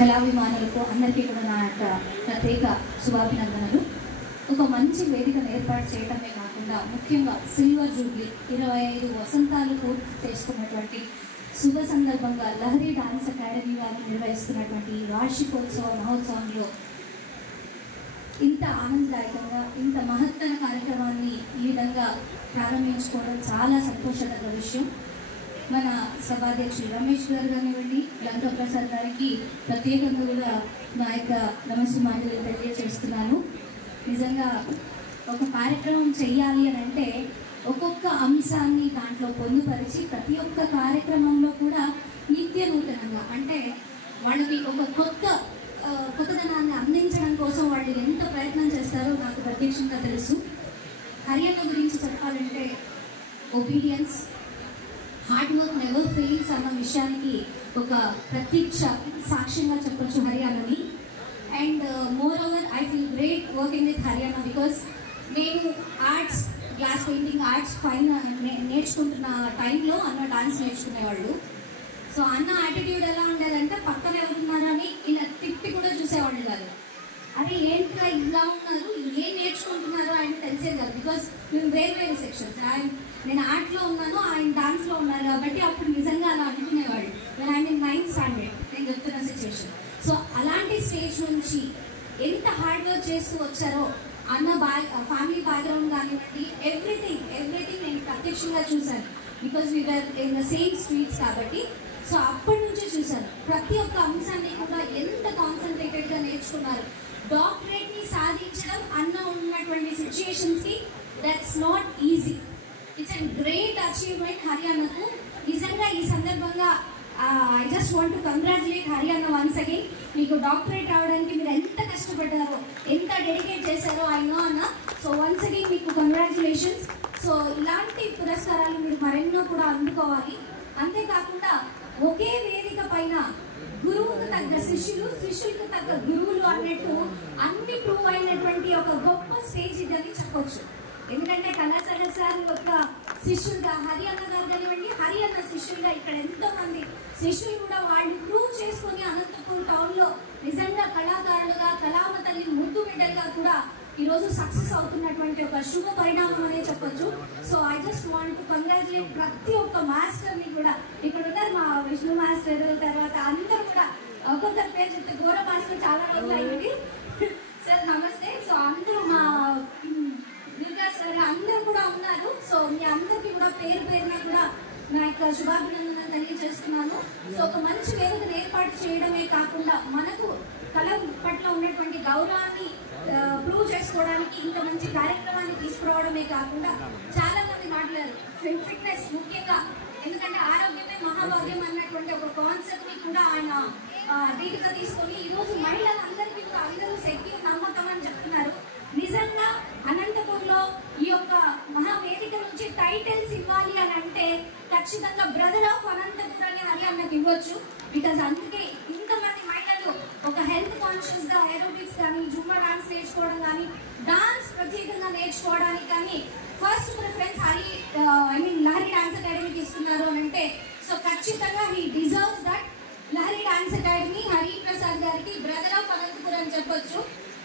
కళాభిమానులకు అందరికీ కూడా నా యొక్క ప్రత్యేక శుభాభినందనలు. ఒక మంచి వేదికను ఏర్పాటు చేయడమే కాకుండా ముఖ్యంగా సిల్వర్ జూబ్లీ 25 వసంతాలు పూర్తి చేసుకున్నటువంటి శుభ సందర్భంగా లహరి డాన్స్ అకాడమీ వారు నిర్వహిస్తున్నటువంటి వార్షికోత్సవ మహోత్సవంలో ఇంత ఆనందదాయకంగా ఇంత మహత్తర కార్యక్రమాన్ని ఈ విధంగా ప్రారంభించుకోవడం చాలా సంతోషకర విషయం. మన సభాధ్యక్షులు రమేష్ గారు కానివ్వండి, లంకా ప్రసాద్ గారికి ప్రత్యేకంగా కూడా నా యొక్క నమస్సుమాంజలి తెలియజేస్తున్నాను. నిజంగా ఒక కార్యక్రమం చేయాలి అని అంటే ఒక్కొక్క అంశాన్ని దాంట్లో పొందుపరిచి ప్రతి ఒక్క కార్యక్రమంలో కూడా నిత్య నూతనంగా అంటే వాళ్ళకి ఒక కొత్తదనాన్ని అందించడం కోసం వాళ్ళు ఎంత ప్రయత్నం చేస్తారో నాకు ప్రత్యక్షంగా తెలుసు. హర్యానా గురించి చెప్పాలంటే obedience, hard work never fails అన్న విషయానికి ఒక ప్రత్యక్ష సాక్ష్యంగా చెప్పొచ్చు హర్యానాని. And moreover I feel great working with Haryana because నేను arts glass painting arts fine నేర్చుకుంటున్న టైంలో అన్న డాన్స్ నేర్చుకునేవాళ్ళు. సో అన్న యాటిట్యూడ్ ఎలా ఉండేదంటే పక్కన ఎవరున్నారో అని ఇలా తిప్పి కూడా చూసేవాళ్ళు కాదు. అరే ఏంట్రా ఇలా ఉన్నారు, ఏం నేర్చుకుంటున్నారో ఆయన తెలిసేది కాదు. బికాస్ మేము వేరు సెక్షన్స్, నేను ఆర్ట్లో ఉన్నాను, ఆయన డాన్స్లో ఉన్నారు కాబట్టి అప్పుడు నిజంగా అలా అనుకునేవాళ్ళు. నేను ఆయన 9th స్టాండర్డ్ నేను చెప్తున్న సిచ్యువేషన్. సో అలాంటి స్టేజ్ నుంచి ఎంత హార్డ్ వర్క్ చేస్తూ వచ్చారో అన్న ఫ్యామిలీ బ్యాక్గ్రౌండ్ కానివ్వండి, ఎవ్రీథింగ్ నేను ప్రత్యక్షంగా చూశాను. Because we are in the same streets కాబట్టి. సో అప్పటి నుంచే చూశాను ప్రతి ఒక్క అంశాన్ని కూడా ఎంత కాన్సన్ట్రేటెడ్గా నేర్చుకున్నారు. డాక్టరేట్ని సాధించడం అన్న ఉన్నటువంటి సిచ్యుయేషన్స్కి that's not easy. It's a great achievement హర్యానాకు. నిజంగా ఈ సందర్భంగా I just want to congratulate Haryana once again. మీకు డాక్టరేట్ రావడానికి మీరు ఎంత కష్టపడ్డారో, ఎంత డెడికేట్ చేశారో ఐ నో అన్న. సో వన్స్ అగైన్ మీకు కంగ్రాచులేషన్స్. సో ఇలాంటి పురస్కారాలు మీరు మరెన్నో కూడా అందుకోవాలి. అంతేకాకుండా ఒకే వేదిక పైన గురువుకు తగ్గ శిష్యులు, శిష్యులకు తగ్గ గురువులు అన్నట్టు అన్ని ప్రూవ్ అయినటువంటి ఒక గొప్ప స్టేజ్ ఇదని చెప్పొచ్చు. ఎందుకంటే కళాశాల సార్ ఒక శిష్యులుగా, హర్యానా గారు కానివ్వండి హర్యానా శిష్యులుగా ఇక్కడ ఎంతో మంది శిష్యులు కూడా వాళ్ళు ప్రూవ్ చేసుకుని అనంతపూర్ టౌన్లో నిజంగా కళాకారులుగా, కళామ తల్లి ముద్దు బిడ్డలుగా కూడా ఈరోజు సక్సెస్ అవుతున్నటువంటి ఒక శుభ పరిణామం అనే చెప్పొచ్చు. So I just want to congratulate ప్రతి ఒక్క మాస్టర్ని కూడా. ఇక్కడ ఉన్నారు మా విష్ణు మాస్టర్, తర్వాత అందరూ కూడా ఒక్కొక్కరి పేరు చెప్తే గౌరవ మాస్టర్ చాలా రోజులు అయ్యింది సార్ నమస్తే. సో అందరూ మా దుర్గా సార్ అందరూ కూడా ఉన్నారు. సో మీ అందరికీ కూడా పేరున కూడా నా యొక్క శుభాభినందనలు తెలియజేస్తున్నాను. సో ఒక మంచి వేదికను ఏర్పాటు చేయడమే కాకుండా మనకు కళ పట్ల ఉన్నటువంటి గౌరవాన్ని ప్రూవ్ చేసుకోవడానికి ఇంత మంచి కార్యక్రమాన్ని తీసుకురావడమే కాకుండా చాలా మంది మాట్లాడారు ఫిట్నెస్ ముఖ్యంగా. ఎందుకంటే ఆరోగ్యమే మహాభాగ్యం అన్నటువంటి ఒక కాన్సెప్ట్ ని కూడా ఆయన రీతిగా తీసుకొని ఈరోజు మహిళలందరికీ కూడా అందరూ శక్తి నమ్మకం అని చెప్తున్నారు. నిజంగా అనంతపూర్లో ఈ యొక్క మహావేదిక నుంచి టైటిల్స్ ఇవ్వాలి అని అంటే ఖచ్చితంగా బ్రదర్ ఆఫ్ అనంతపూర్ అని హర్యానాకి ఇవ్వచ్చు. బికాజ్ అందుకే ఇంతమంది మహిళలు ఒక హెల్త్ కాన్షియస్ గా ఏరోబిక్స్ కానీ, జుంబా డాన్స్ నేర్చుకోవడం కానీ, డాన్స్ ప్రత్యేకంగా నేర్చుకోవడానికి కానీ ఫస్ట్ ప్రిఫరెన్స్ లహరి డాన్స్ అకాడమీకి ఇస్తున్నారు అని అంటే సో ఖచ్చితంగా he deserves that. Lahari dance academy Hari Prasad గారికి బ్రదర్ ఆఫ్ అనంతపూర్ అని చెప్పొచ్చు.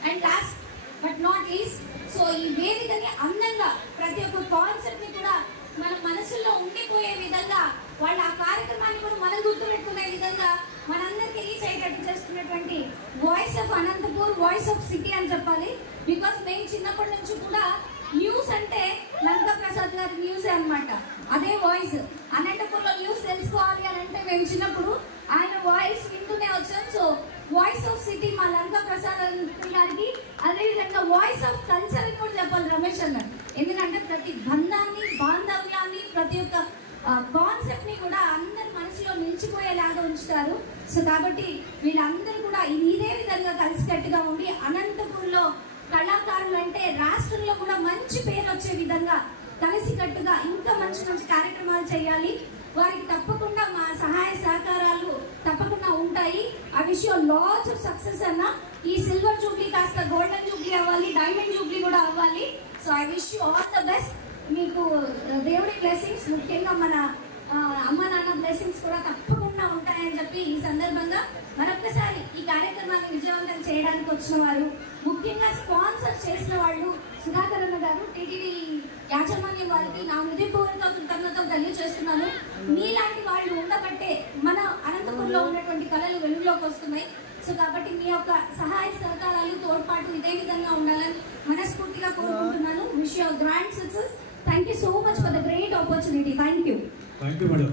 And last but not least, so ఈ వేదికని అందంగా ప్రతి ఒక్క కాన్సెప్ట్ ని కూడా మన మనసుల్లో ఉండిపోయే విధంగా వాళ్ళు ఆ కార్యక్రమాన్ని కూడా మనం గుర్తుపెట్టుకునే విధంగా మనందరికీ రీచ్ అయ్యేటట్టు చేస్తున్నటువంటి voice of Anantapur, voice of city అని చెప్పాలి. బికాస్ మేము చిన్నప్పటి నుంచి కూడా న్యూస్ అంటే లంకా ప్రసాద్ గారి న్యూస్ అనమాట, అదే వాయిస్. అనంతపూర్లో న్యూస్ తెలుసుకోవాలి అని అంటే మేము చిన్నప్పుడు ఆయన వాయిస్ వింటూనే వచ్చాం. సో వాయిస్ ఆఫ్ సిటీ మా లంకా ప్రసాద్ గారికి, అదేవిధంగా వాయిస్ ఆఫ్ కల్చర్ అని కూడా చెప్పాలి రమేష్ అన్న. ఎందుకంటే ప్రతి బంధాన్ని, బాంధవ్యాన్ని, ప్రతి ఒక్క కాన్సెప్ట్ ని కూడా అందరి మనసులో నిలిచిపోయేలాగా ఉంచుతారు. సో కాబట్టి వీళ్ళందరూ కూడా ఇదే విధంగా కలిసికట్టుగా ఉండి అనంతపూర్లో కళాకారులు అంటే రాష్ట్రంలో కూడా మంచి పేరు వచ్చే విధంగా కలిసికట్టుగా ఇంకా మంచి మంచి కార్యక్రమాలు చేయాలి. వారికి తప్పకుండా మా సహాయ సహకారాలు తప్పకుండా ఉంటాయి. ఆ విషయం లాట్స్ ఆఫ్ సక్సెస్ అన్న. ఈ సిల్వర్ జూబ్లీ కాస్త గోల్డెన్ జూబ్లీ అవ్వాలి, డైమండ్ జూబ్లీ కూడా అవ్వాలి. So I wish you all the best. మీకు దేవుడి బ్లెస్సింగ్స్, ముఖ్యంగా మన అమ్మ నాన్న బ్లెస్సింగ్స్ కూడా తప్పకుండా ఉంటాయని చెప్పి ఈ సందర్భంగా మరొకసారి ఈ చేయడానికి వచ్చిన వారు, ముఖ్యంగా స్పాన్సర్ చేసిన వాళ్ళు సుధాకర్ అన్న గారు, టీటీడీ యాజమాన్యం వారికి నా హృదయపూర్వక కృతజ్ఞతలు తెలియజేస్తున్నాను. మీలాంటి వాళ్ళు ఉండబట్టే మన అనంతపురంలో ఉన్నటువంటి కళలు వెలుగులోకి వస్తున్నాయి. సో కాబట్టి మీ యొక్క సహాయ సహకారాలు, తోడ్పాటు ఇదే విధంగా ఉండాలని మనస్ఫూర్తిగా కోరుకుంటున్నాను. Wish you grand success. Thank you so much for the great opportunity. Thank you. Madam.